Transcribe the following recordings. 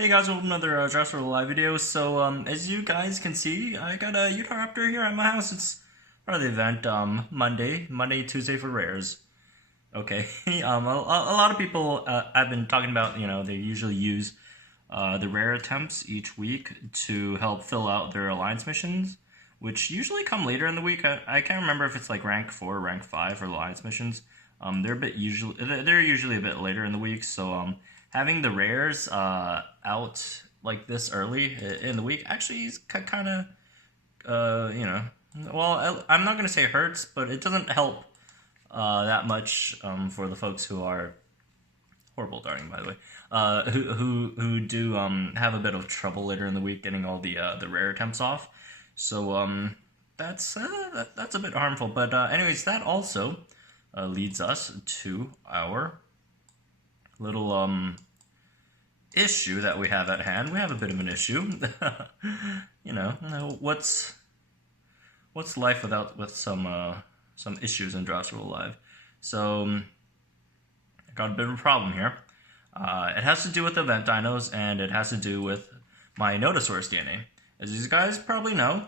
Hey guys, welcome to another Jurassic World Alive video. So, as you guys can see, I got a Utahraptor here at my house. It's part of the event, Monday, Tuesday for rares. Okay, a lot of people I've been talking about, they usually use the rare attempts each week to help fill out their alliance missions, which usually come later in the week. I can't remember if it's like rank 4 or rank 5 for alliance missions. They're usually a bit later in the week, so having the rares out like this early in the week actually is kind of, well, I'm not going to say hurts, but it doesn't help that much for the folks who are horrible darting, by the way, who do have a bit of trouble later in the week getting all the rare attempts off. So that's a bit harmful. But anyways, that also leads us to our little issue that we have at hand. We have a bit of an issue. What's life with some issues in Jurassic World Alive? So I got a bit of a problem here. It has to do with event dinos, and it has to do with my Nodosaurus DNA. As you guys probably know,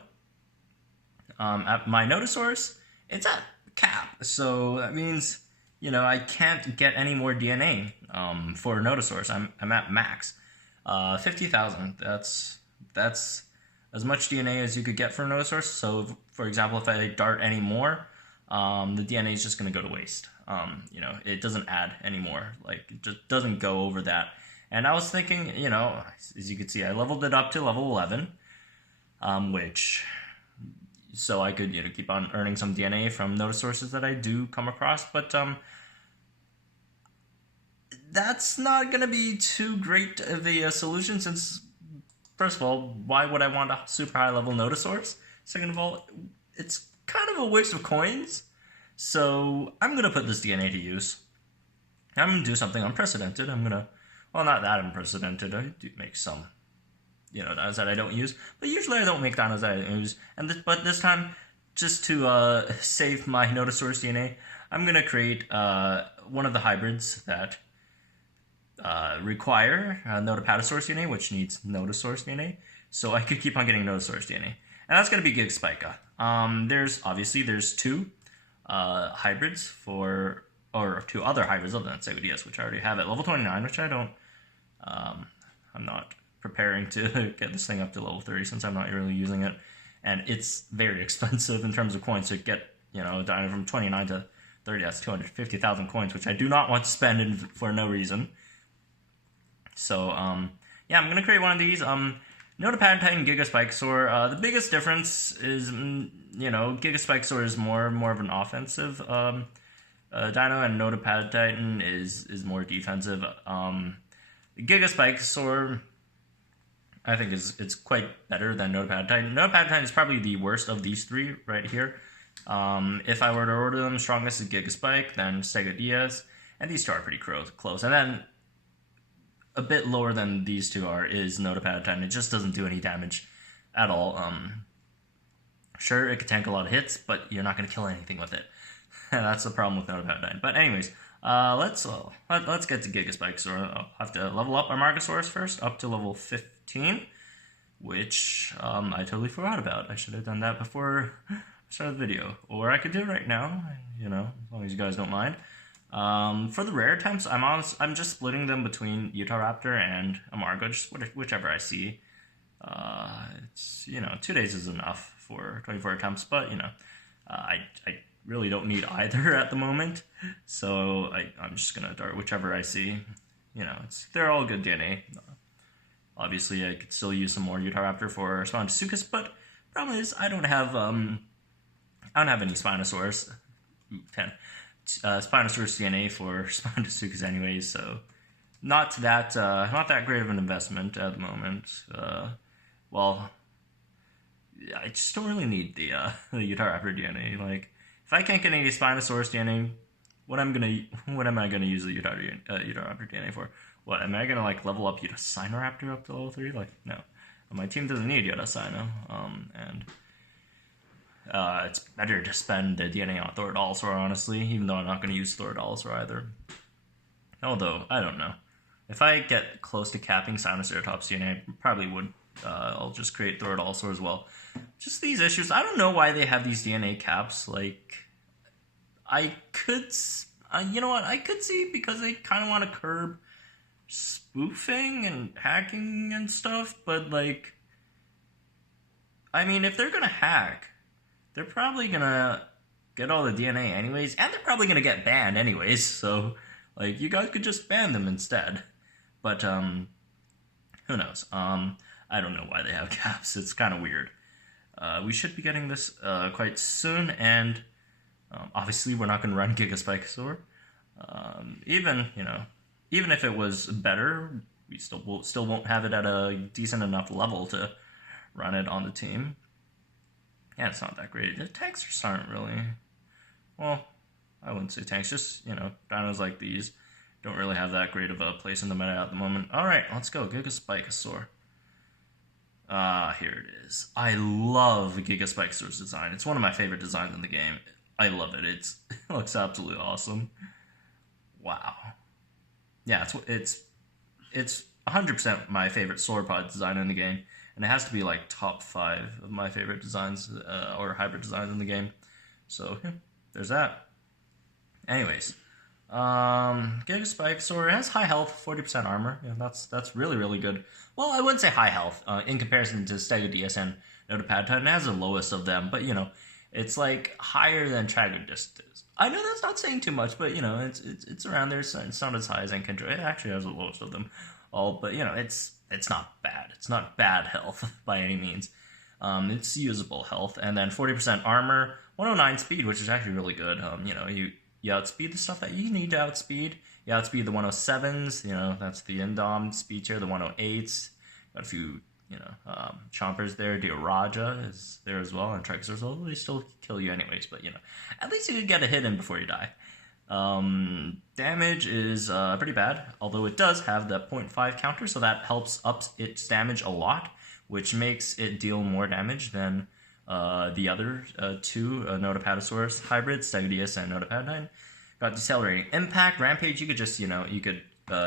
at my Nodosaurus, it's at cap. So that means, I can't get any more DNA for Nodosaurus. I'm at max. 50,000. That's as much DNA as you could get for Nodosaurus. So, for example, if I dart any more, the DNA is just going to go to waste. It doesn't add anymore. Like, it just doesn't go over that. And I was thinking, as you can see, I leveled it up to level 11, so I could, keep on earning some DNA from Nodosaurus that I do come across, but that's not going to be too great of a solution, since, first of all, why would I want a super high level Nodosaurus? Second of all, it's kind of a waste of coins, so I'm going to put this DNA to use. I'm going to do something unprecedented. Well, not that unprecedented. I do make some dinos that I don't use, but usually I don't make dinos that I don't use. But this time, just to save my Nodosaurus DNA, I'm gonna create one of the hybrids that require NODOPATOSAURUS DNA, which needs Nodosaurus DNA, so I could keep on getting Nodosaurus DNA, and that's gonna be Gigaspika. There's two hybrids or two other hybrids other than Segudias, which I already have at level 29, which I don't. I'm not preparing to get this thing up to level 30 since I'm not really using it, and it's very expensive in terms of coins to get a dino from 29 to 30. That's 250,000 coins, which I do not want to spend for no reason. So yeah, I'm gonna create one of these. NODOPATOSAURUS Gigaspikasaur. The biggest difference is Gigaspikasaur is more of an offensive dino, and NODOPATOSAURUS is more defensive. Gigaspikasaur, I think it's quite better than NODOPATOSAURUS. NODOPATOSAURUS is probably the worst of these three right here. If I were to order them, strongest is Gigaspike, then Segudias, and these two are pretty close. And then a bit lower than these two is NODOPATOSAURUS. It just doesn't do any damage at all. Sure, it could tank a lot of hits, but you're not going to kill anything with it. That's the problem with NODOPATOSAURUS. But anyways, let's get to Gigaspikasaur. I'll have to level up our Margosaurus first, up to level 15, which I totally forgot about. I should have done that before I started the video, or I could do it right now. As long as you guys don't mind. For the rare attempts, I'm just splitting them between Utahraptor and Amargo, just whichever I see. It's 2 days is enough for 24 attempts, but I really don't need either at the moment, so I'm just gonna dart whichever I see. They're all good DNA. Obviously, I could still use some more Utahraptor for Spinosuchus, but problem is I don't have any Spinosaurus. 10 Spinosaurus DNA for Spinosuchus anyways, so not that great of an investment at the moment. Well, I just don't really need the Utahraptor DNA. Like, if I can't get any Spinosaurus DNA, what am I gonna use the Utahraptor DNA for? What, am I gonna level up Utassinoraptor up to level 3? No. My team doesn't need Utassino, and it's better to spend the DNA on Thorodolosaur, honestly, even though I'm not gonna use Thorodolosaur either. Although, I don't know. If I get close to capping Sinoceratops DNA, I probably would. I'll just create Thorodolsaur as well. Just these issues. I don't know why they have these DNA caps. Like, I could, you know what? I could see because they kind of want to curb spoofing and hacking and stuff. But like, I mean, if they're gonna hack, they're probably gonna get all the DNA anyways, and they're probably gonna get banned anyways. So, like, you guys could just ban them instead. But who knows? I don't know why they have caps. It's kind of weird. We should be getting this quite soon, and obviously we're not going to run Gigaspikasaur. Even if it was better, we still won't have it at a decent enough level to run it on the team. Yeah, it's not that great. The tanks just aren't really. Well, I wouldn't say tanks. Just dinos like these don't really have that great of a place in the meta at the moment. All right, let's go Gigaspikasaur. Here it is. I love Gigaspikasaur's design. It's one of my favorite designs in the game. I love it. It looks absolutely awesome. Wow. Yeah, it's 100% my favorite sauropod design in the game, and it has to be like top 5 of my favorite designs or hybrid designs in the game. So yeah, there's that. Anyways, Gigaspikasaur has high health, 40% armor. Yeah, that's really, really good. Well, I wouldn't say high health in comparison to Stegodeus and Nodopatodon. It has the lowest of them, but it's like higher than Tragodisc is. I know that's not saying too much, but it's around there. It's not as high as Enkindra. It actually has the lowest of them all, but it's not bad. It's not bad health by any means. It's usable health, and then 40% armor, 109 speed, which is actually really good. You outspeed the stuff that you need to outspeed. You outspeed the 107s, that's the Indom speed tier, the 108s. Got a few, chompers there. Diaraja is there as well, and Trichosaurs will they still kill you anyways, but at least you can get a hit in before you die. Damage is pretty bad, although it does have the 0.5 counter, so that helps up its damage a lot, which makes it deal more damage than the other two Nodopatosaurus hybrids, Stegodeus and Nodopatodon. Got Decelerating Impact, Rampage. You could just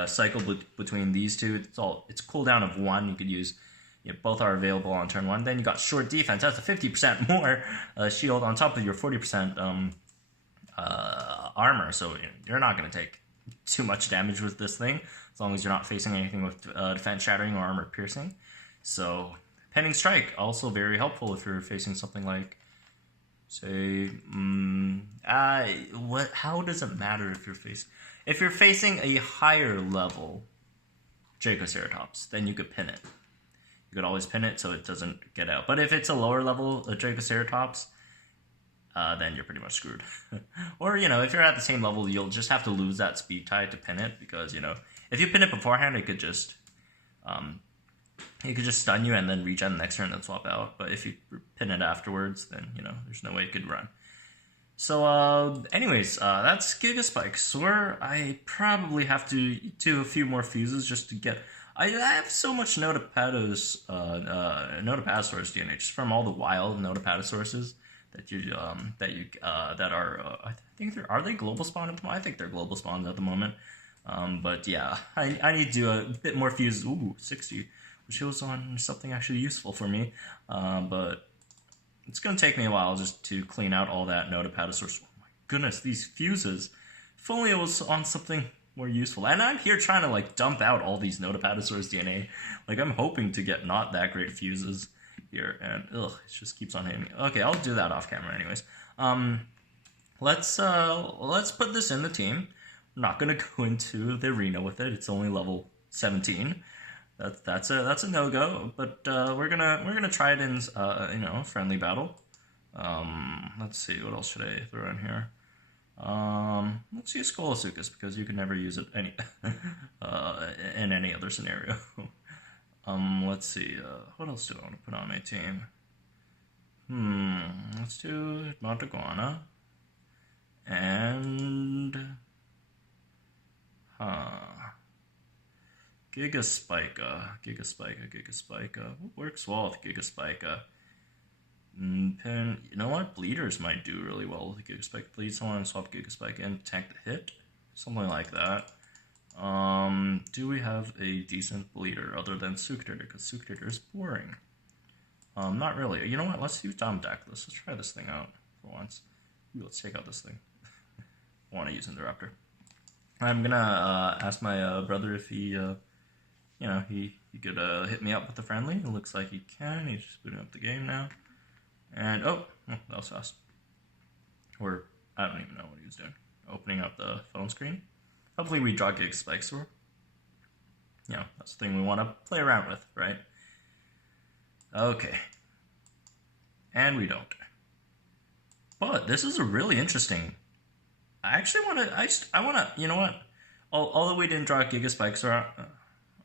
cycle between these two. It's cooldown of 1. You could use both are available on turn 1. Then you got Short Defense. That's a 50% more shield on top of your 40% armor. So you're not going to take too much damage with this thing as long as you're not facing anything with Defense Shattering or Armor Piercing. So Pending Strike, also very helpful if you're facing something like, say, how does it matter if you're facing a higher level Dracoceratops, then you could pin it. You could always pin it so it doesn't get out. But if it's a lower level Dracoceratops, then you're pretty much screwed. Or, if you're at the same level, you'll just have to lose that speed tie to pin it, because, if you pin it beforehand, it could just stun you and then regen the next turn and then swap out. But if you pin it afterwards, then, there's no way it could run. So, anyways, that's Gigaspikasaur. I probably have to do a few more fuses just to get... I have so much Nodopatosaurus DNA just from all the wild Nodopatosauruses that are I think are they global spawn at the moment? I think they're global spawns at the moment. But yeah, I need to do a bit more fuses. Ooh, 60, which was on something actually useful for me. But it's gonna take me a while just to clean out all that Nodopatosaurus. Oh my goodness, these fuses! If only it was on something more useful. And I'm here trying to dump out all these Nodopatosaurus DNA. I'm hoping to get not that great fuses here, and it just keeps on hitting me. Okay, I'll do that off camera anyways. Let's put this in the team. I'm not gonna go into the arena with it. It's only level 17. That's a no-go. But we're gonna try it in friendly battle. Let's see, what else should I throw in here? Let's use Skolasuchus, because you can never use it in any other scenario. Let's see, what else do I want to put on my team? Let's do Montaguana. And... Gigaspika. What works well with Gigaspika? You know what? Bleeders might do really well with Gigaspika. Bleed someone and swap Gigaspika and tank the hit. Something like that. Do we have a decent bleeder other than Sukter? Because Sukter is boring. Not really. You know what? Let's use Domdac. Let's try this thing out for once. Ooh, let's take out this thing. I want to use Indoraptor. I'm gonna ask my brother if he, he could hit me up with a friendly. It looks like he can. He's just booting up the game now. And that was fast. Or I don't even know what he was doing. Opening up the phone screen. Hopefully we draw Gigaspikasaur. That's the thing we want to play around with, right? Okay. And we don't. But this is a really interesting. I actually want to. I want to. You know what? Although we didn't draw Gigaspikasaur,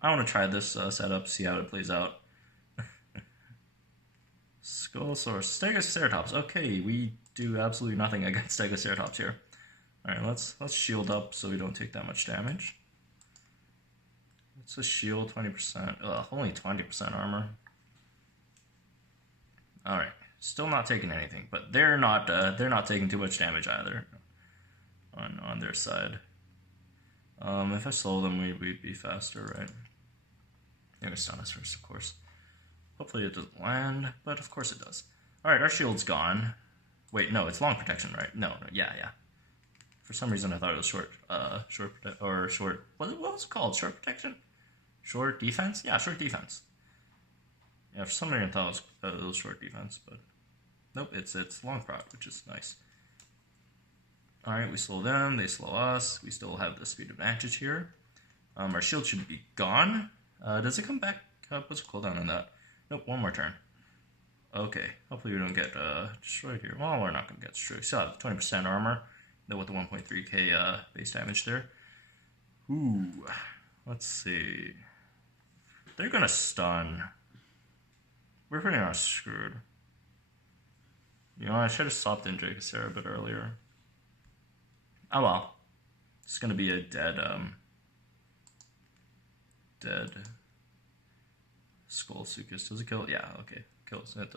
I want to try this setup, see how it plays out. Skullsaurus, Stegoceratops. Okay, we do absolutely nothing against Stegoceratops here. All right, let's shield up so we don't take that much damage. Let's just shield 20%. Ugh, only 20% armor. All right, still not taking anything, but they're not taking too much damage either. On their side. If I slow them, we'd be faster, right? They're gonna stun us first, of course. Hopefully it doesn't land, but of course it does. All right, our shield's gone. Wait, no, it's long protection, right? No, yeah. For some reason, I thought it was short. What was it called? Short protection? Short defense? Yeah, short defense. Yeah, for some reason I thought it was short defense, but nope, it's long prot, which is nice. All right, we slow them, they slow us. We still have the speed advantage here. Our shield should be gone. Does it come back up? What's the cooldown on that? Nope, one more turn. Okay, hopefully we don't get destroyed here. Well, we're not going to get destroyed. We still have 20% armor, though with the 1.3k base damage there. Ooh, let's see. They're going to stun. We're pretty much screwed. I should have stopped in Gigasaur a bit earlier. Oh well. It's gonna be a dead Skullsuchus. Does it kill? Yeah, okay. Kills. It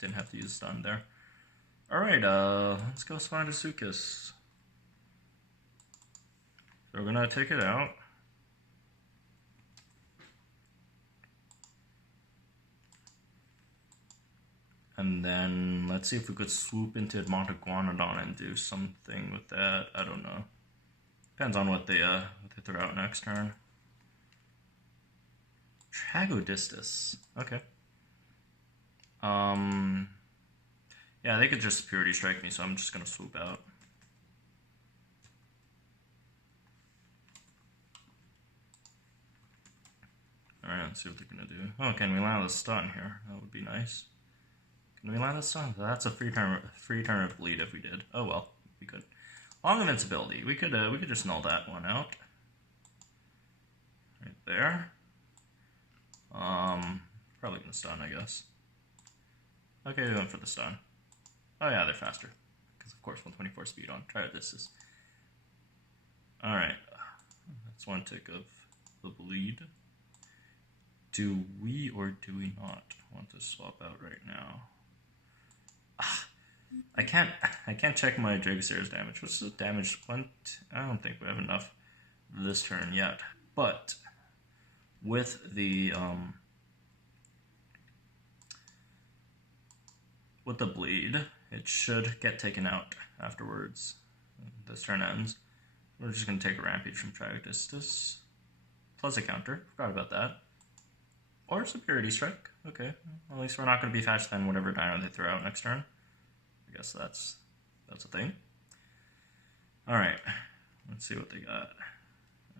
didn't have to use stun there. Alright, let's go Spinosuchus. So we're gonna take it out. And then let's see if we could swoop into Montaguanodon and do something with that. I don't know. Depends on what they throw out next turn. Tragodistus. Okay. Yeah, they could just Purity Strike me, so I'm just gonna swoop out. Alright, let's see what they're gonna do. Oh, can we land a stun here? That would be nice. Can we land a stun? That's a free turn of bleed if we did. Oh well, we could. Long invincibility. We could just null that one out. Right there. Probably gonna stun, I guess. Okay, we went for the stun. Oh yeah, they're faster. Because of course 124 speed on Tragodistus. Alright. That's one tick of the bleed. Do we or do we not want to swap out right now? I can't check my Gigasaur's damage. What's the damage? I don't think we have enough this turn yet. But with the bleed, it should get taken out afterwards. This turn ends. We're just gonna take a rampage from Tragodistus. Plus a counter. Forgot about that. Or Superiority Strike. Okay. At least we're not gonna be faster than whatever dino they throw out next turn. I guess that's a thing. Alright. Let's see what they got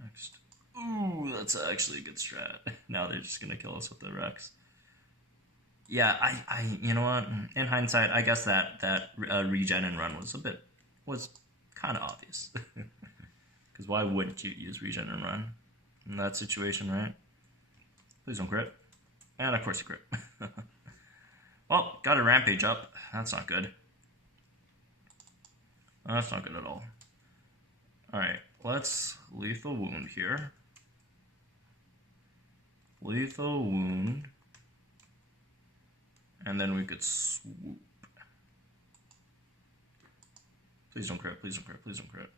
next. Ooh, that's actually a good strat. Now they're just gonna kill us with the Rex. Yeah, I you know what? In hindsight, I guess that regen and run was kind of obvious. Because why wouldn't you use regen and run in that situation, right? Please don't crit. And of course you crit. Well, got a rampage up. That's not good. That's not good at all. Alright, let's lethal wound here. Lethal wound. And then we could swoop. Please don't crit, please don't crit, please don't crit.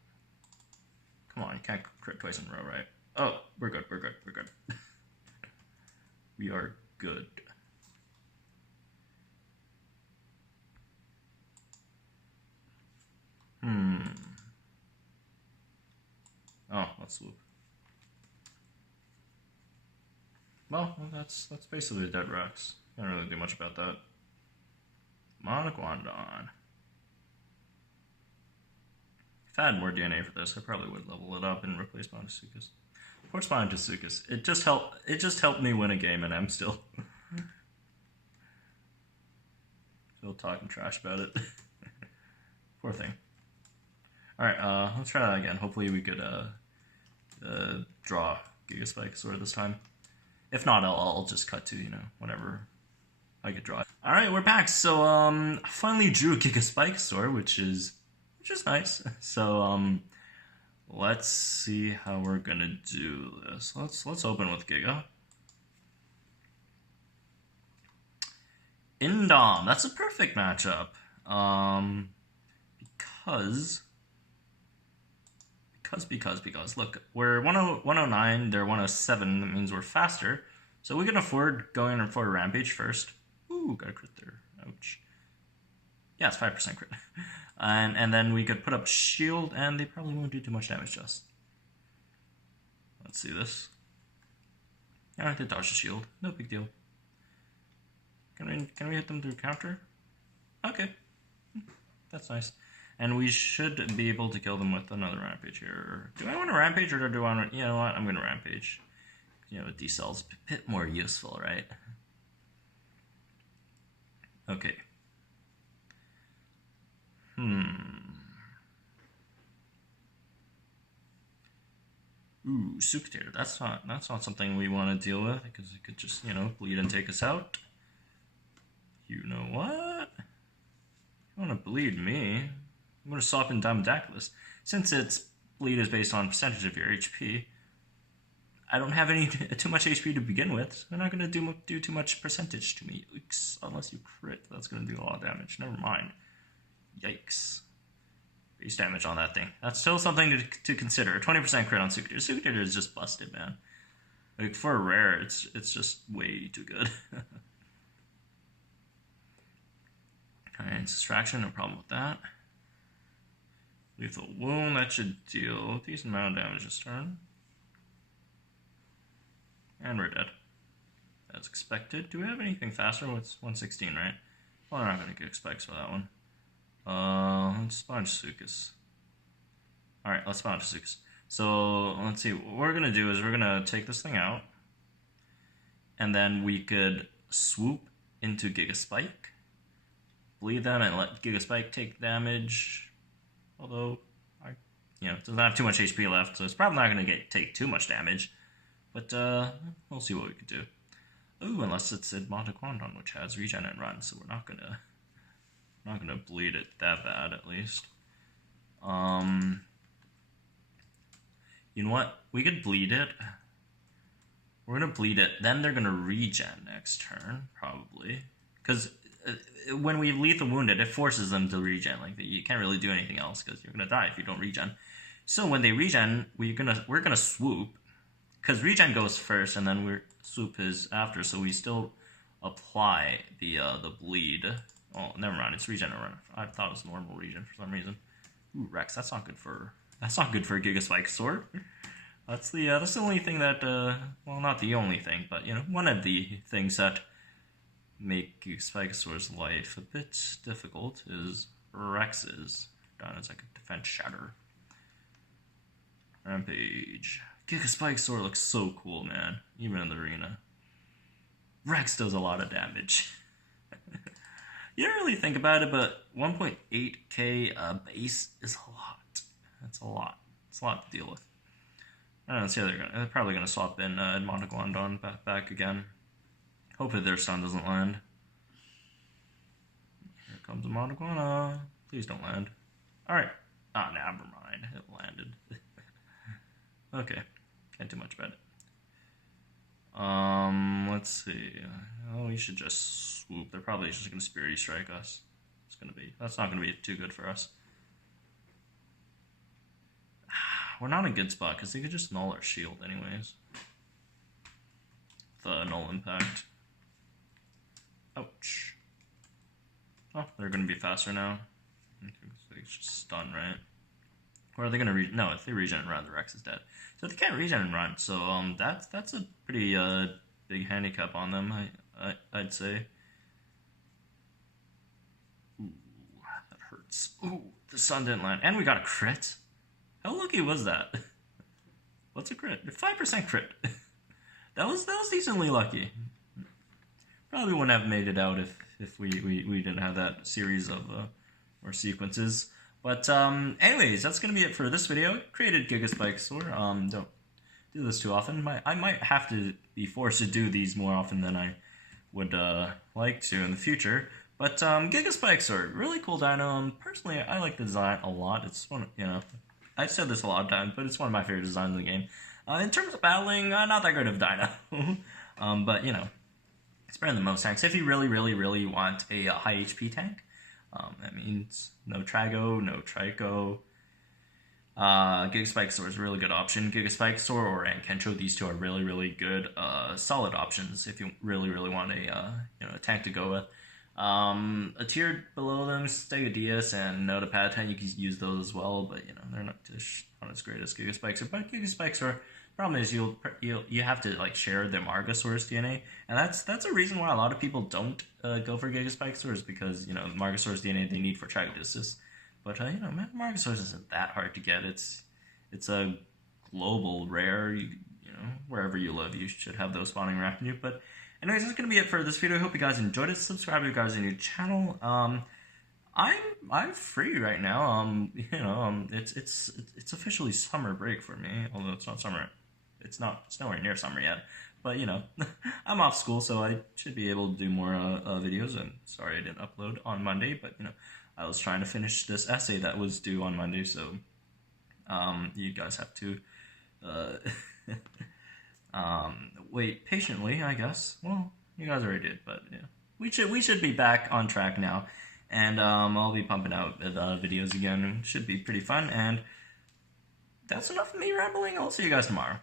Come on, you can't crit twice in a row, right? Oh, we're good. We're good. We're good. We are good. Oh, let's swoop. Well, that's basically a dead Rex. Can't really do much about that. Monoguandon. If I had more DNA for this, I probably would level it up and replace Montezsukas. Poor Montezsukas. It just helped me win a game, and I'm still talking trash about it. Poor thing. All right, let's try that again. Hopefully we could draw Gigaspikasaur this time. If not, I'll just cut to, whatever I could draw. All right, we're back. So I finally drew a Gigaspikasaur, which is nice. So let's see how we're gonna do this. Let's open with Giga. Indom, that's a perfect matchup. Because look, we're 109, they're 107, that means we're faster. So we can afford going for a Rampage first. Ooh, got a crit there. Ouch. Yeah, it's 5% crit. And then we could put up shield, and they probably won't do too much damage to us. Let's see this. Alright, they dodged the shield. No big deal. Can we hit them through counter? Okay. That's nice. And we should be able to kill them with another Rampage here. Do I want a Rampage, or do I want to... You know what? I'm going to Rampage. D-Cell's a bit more useful, right? Okay. Ooh, Suctator. That's not something we want to deal with, because it could just, bleed and take us out. You know what? You want to bleed me? I'm going to swap in Dimedactylus. Since its bleed is based on percentage of your HP, I don't have too much HP to begin with, so they're not going to do too much percentage to me. Yikes. Unless you crit, that's going to do a lot of damage. Never mind. Yikes. Base damage on that thing. That's still something to consider. 20% crit on Suctator. Suctator is just busted, man. Like, for a rare, it's just way too good. Alright, distraction, no problem with that. Lethal wound, that should deal a decent amount of damage this turn. And we're dead. As expected. Do we have anything faster? What's 116, right? Well, we're not going to get specs for that one. Let's Montezsukas. Alright, let's Montezsukas. So, let's see. What we're going to do is we're going to take this thing out. And then we could swoop into Gigaspike. Bleed them and let Gigaspike take damage. Although, it doesn't have too much HP left, so it's probably not going to take too much damage. But we'll see what we can do. Ooh, unless it's a Monoguandon, which has regen and run, so we're not gonna bleed it that bad, at least. You know what? We could bleed it. We're gonna bleed it. Then they're gonna regen next turn, probably, because when we lethal wounded, it forces them to regen. Like, you can't really do anything else because you're gonna die if you don't regen. So when they regen, we're gonna swoop, because regen goes first, and then swoop is after. So we still apply the bleed. Oh, never mind. It's regen or run. I thought it was normal regen for some reason. Ooh, Rex. That's not good for a Gigaspikasaur. That's the only thing that well, not the only thing, but one of the things that make Gigaspikasaur's life a bit difficult is Rex's. Done as like a defense shatter. Rampage. Gigaspikasaur looks so cool, man. Even in the arena. Rex does a lot of damage. You don't really think about it, but 1.8k base is a lot. That's a lot. It's a lot to deal with. Let's see how they're probably gonna swap in Monoguandon back again. Hopefully their sun doesn't land. Here comes a Monoguandon. Please don't land. Alright. Ah, never mind. It landed. Okay. Can't do much about it. Let's see. Oh, we should just swoop. They're probably just gonna Spirit Strike us. That's not gonna be too good for us. we're not in a good spot because they could just null our shield anyways. The null impact. Ouch. Oh, they're gonna be faster now. So it's just stun, right? Or are they gonna no, if they regen and run, the Rex is dead. So they can't regen and run, so that's a pretty big handicap on them, I'd say. Ooh, that hurts. Ooh, the sun didn't land. And we got a crit. How lucky was that? What's a crit? 5% crit. that was decently lucky. Probably wouldn't have made it out if we didn't have that series of or sequences. But anyways, that's gonna be it for this video. Created Gigaspikasaur. Don't do this too often. I might have to be forced to do these more often than I would like to in the future. But Gigaspikasaur, really cool dino. Personally, I like the design a lot. It's one, I've said this a lot of times, but it's one of my favorite designs in the game. In terms of battling, not that good of a dino. But it's better than most tanks. If you really want a high HP tank, that means no Trago, no Trico. Gigaspikasaur is a really good option. Gigaspikasaur or Ankencho, these two are really good, solid options if you really want a tank to go with. A tier below them, Stegosaurus and NODOPATOSAURUS, you can use those as well, but they're not as great as Gigaspikasaur. But Gigaspikasaur, problem is you have to like share the Margosaurus DNA, and that's a reason why a lot of people don't go for Gigaspikasaur, is because Margosaurus DNA they need for Tragosaurus. But Margosaurus isn't that hard to get. It's a global rare. Wherever you live, you should have those spawning around you. But anyways, that's gonna be it for this video. I hope you guys enjoyed it. Subscribe if you guys are new to the channel. I'm free right now. It's officially summer break for me, although it's not summer. It's nowhere near summer yet. But I'm off school, so I should be able to do more videos. And sorry I didn't upload on Monday, but I was trying to finish this essay that was due on Monday, so you guys have to wait patiently, I guess. Well, you guys already did, but we should be back on track now, and I'll be pumping out videos again. It should be pretty fun, and that's enough of me rambling. I'll see you guys tomorrow.